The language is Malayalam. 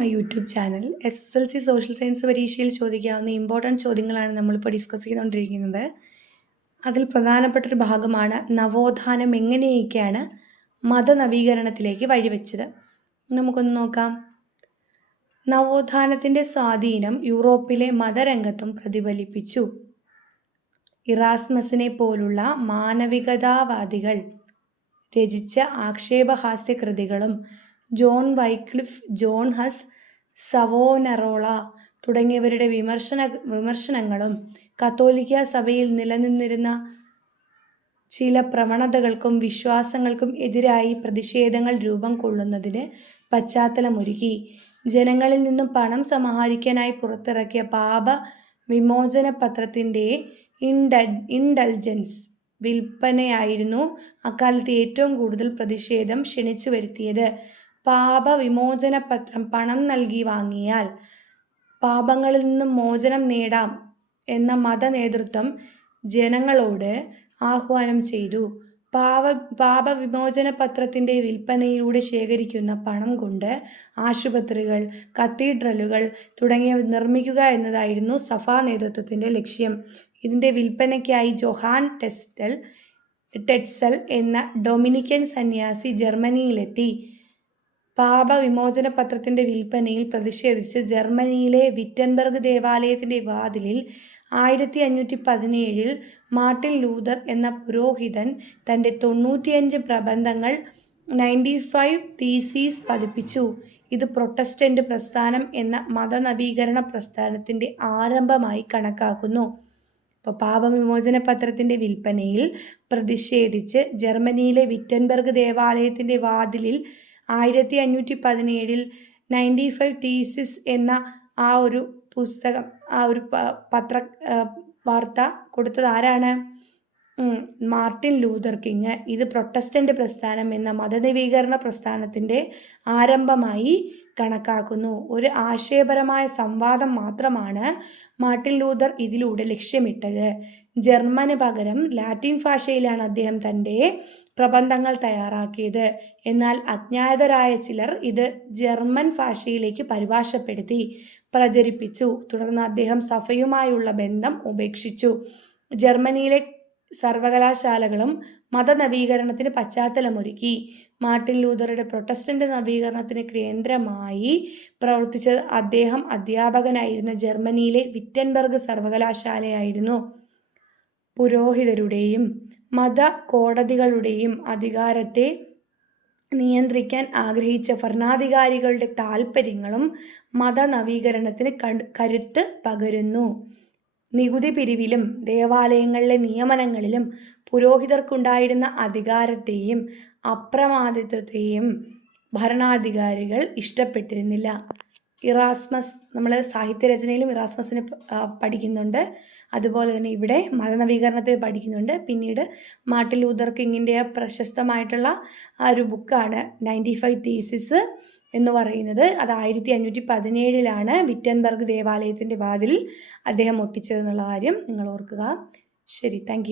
My YouTube channel. SSLC social science പരീക്ഷയിൽ ചോദിക്കാവുന്ന ഇമ്പോർട്ടൻറ്റ് ചോദ്യങ്ങളാണ് നമ്മളിപ്പോൾ ഡിസ്കസ് ചെയ്തുകൊണ്ടിരിക്കുന്നത്. അതിൽ പ്രധാനപ്പെട്ടൊരു ഭാഗമാണ് നവോത്ഥാനം എങ്ങനെയൊക്കെയാണ് മതനവീകരണത്തിലേക്ക് വഴിവെച്ചത്. നമുക്കൊന്ന് നോക്കാം. നവോത്ഥാനത്തിൻ്റെ സ്വാധീനം യൂറോപ്പിലെ മതരംഗത്തും പ്രതിഫലിപ്പിച്ചു. ഇറാസ്മസിനെ പോലുള്ള മാനവികതാവാദികൾ രചിച്ച ആക്ഷേപഹാസ്യ കൃതികളും ജോൺ വൈക്ലിഫ്, ജോൺ ഹസ്, സവോനറോള തുടങ്ങിയവരുടെ വിമർശനങ്ങളും കത്തോലിക്ക സഭയിൽ നിലനിന്നിരുന്ന ചില പ്രവണതകൾക്കും വിശ്വാസങ്ങൾക്കും എതിരായി പ്രതിഷേധങ്ങൾ രൂപം കൊള്ളുന്നതിന് പശ്ചാത്തലമൊരുക്കി. ജനങ്ങളിൽ നിന്നും പണം സമാഹരിക്കാനായി പുറത്തിറക്കിയ പാപ വിമോചന പത്രത്തിൻ്റെ ഇൻഡൾജൻസ് വിൽപ്പനയായിരുന്നു അക്കാലത്ത് ഏറ്റവും കൂടുതൽ പ്രതിഷേധം ക്ഷണിച്ചു വരുത്തിയത്. പാപ വിമോചന പത്രം പണം നൽകി വാങ്ങിയാൽ പാപങ്ങളിൽ നിന്നും മോചനം നേടാം എന്ന മതനേതൃത്വം ജനങ്ങളോട് ആഹ്വാനം ചെയ്തു. പാപവിമോചന പത്രത്തിൻ്റെ വിൽപ്പനയിലൂടെ ശേഖരിക്കുന്ന പണം കൊണ്ട് ആശുപത്രികൾ, കത്തീഡ്രലുകൾ തുടങ്ങിയവ നിർമ്മിക്കുക എന്നതായിരുന്നു സഭാ നേതൃത്വത്തിൻ്റെ ലക്ഷ്യം. ഇതിൻ്റെ വിൽപ്പനയ്ക്കായി ജോഹാൻ ടെറ്റ്സൽ എന്ന ഡൊമിനിക്കൻ സന്യാസി ജർമ്മനിയിലെത്തി. പാപവിമോചന പത്രത്തിൻ്റെ വിൽപ്പനയിൽ പ്രതിഷേധിച്ച് ജർമ്മനിയിലെ വിറ്റൻബർഗ് ദേവാലയത്തിൻ്റെ വാതിലിൽ 1517 മാർട്ടിൻ ലൂതർ എന്ന പുരോഹിതൻ തൻ്റെ 95 പ്രബന്ധങ്ങൾ 95 തീസീസ് പതിപ്പിച്ചു. ഇത് പ്രൊട്ടസ്റ്റന്റ് പ്രസ്ഥാനം എന്ന മതനവീകരണ പ്രസ്ഥാനത്തിൻ്റെ ആരംഭമായി കണക്കാക്കുന്നു. ഇപ്പോൾ പാപവിമോചന പത്രത്തിൻ്റെ വിൽപ്പനയിൽ പ്രതിഷേധിച്ച് ജർമ്മനിയിലെ വിറ്റൻബർഗ് ദേവാലയത്തിൻ്റെ വാതിലിൽ 1517 95 തീസിസ് എന്ന ആ ഒരു പുസ്തകം, ആ ഒരു വാർത്ത കൊടുത്തത് ആരാണ്? Martin Luther king. ഇത് പ്രൊട്ടസ്റ്റന്റ് പ്രസ്ഥാനം എന്ന മതനവീകരണ പ്രസ്ഥാനത്തിൻ്റെ ആരംഭമായി കണക്കാക്കുന്നു. ഒരു ആശയപരമായ സംവാദം മാത്രമാണ് മാർട്ടിൻ ലൂതർ ഇതിലൂടെ ലക്ഷ്യമിട്ടത്. ജർമ്മന് പകരം ലാറ്റിൻ ഭാഷയിലാണ് അദ്ദേഹം തൻ്റെ പ്രബന്ധങ്ങൾ തയ്യാറാക്കിയത്. എന്നാൽ അജ്ഞാതരായ ചിലർ ഇത് ജർമ്മൻ ഭാഷയിലേക്ക് പരിഭാഷപ്പെടുത്തി പ്രചരിപ്പിച്ചു. തുടർന്ന് അദ്ദേഹം സഭയുമായുള്ള ബന്ധം ഉപേക്ഷിച്ചു. ജർമ്മനിയിലെ സർവകലാശാലകളും മതനവീകരണത്തിന് പശ്ചാത്തലമൊരുക്കി. മാർട്ടിൻ ലൂതറുടെ പ്രൊട്ടസ്റ്റന്റ് നവീകരണത്തിന് കേന്ദ്രമായി പ്രവർത്തിച്ചത് അദ്ദേഹം അധ്യാപകനായിരുന്ന ജർമ്മനിയിലെ വിറ്റൻബർഗ് സർവകലാശാലയായിരുന്നു. പുരോഹിതരുടെയും മത കോടതികളുടെയും അധികാരത്തെ നിയന്ത്രിക്കാൻ ആഗ്രഹിച്ച ഭരണാധികാരികളുടെ താൽപ്പര്യങ്ങളും മതനവീകരണത്തിന് കരുത്ത് പകരുന്നു. നികുതി പിരിവിലും ദേവാലയങ്ങളിലെ നിയമനങ്ങളിലും പുരോഹിതർക്കുണ്ടായിരുന്ന അധികാരത്തെയും അപ്രമാദിത്വത്തെയും ഭരണാധികാരികൾ ഇഷ്ടപ്പെട്ടിരുന്നില്ല. ഇറാസ്മസ്, നമ്മൾ സാഹിത്യരചനയിലും ഇറാസ്മസിനെ പഠിക്കുന്നുണ്ട്. അതുപോലെ തന്നെ ഇവിടെ മതനവീകരണത്തെ പഠിക്കുന്നുണ്ട്. പിന്നീട് മാർട്ടിൻ ലൂതർ കിങ്ങിൻ്റെ പ്രശസ്തമായിട്ടുള്ള ആ ഒരു ബുക്കാണ് 95 തീസിസ് എന്ന് പറയുന്നത്. അത് 1517 വിറ്റൻബർഗ് ദേവാലയത്തിൻ്റെ വാതിൽ അദ്ദേഹം ഒട്ടിച്ചതെന്നുള്ള കാര്യം നിങ്ങൾ ഓർക്കുക. ശരി, താങ്ക്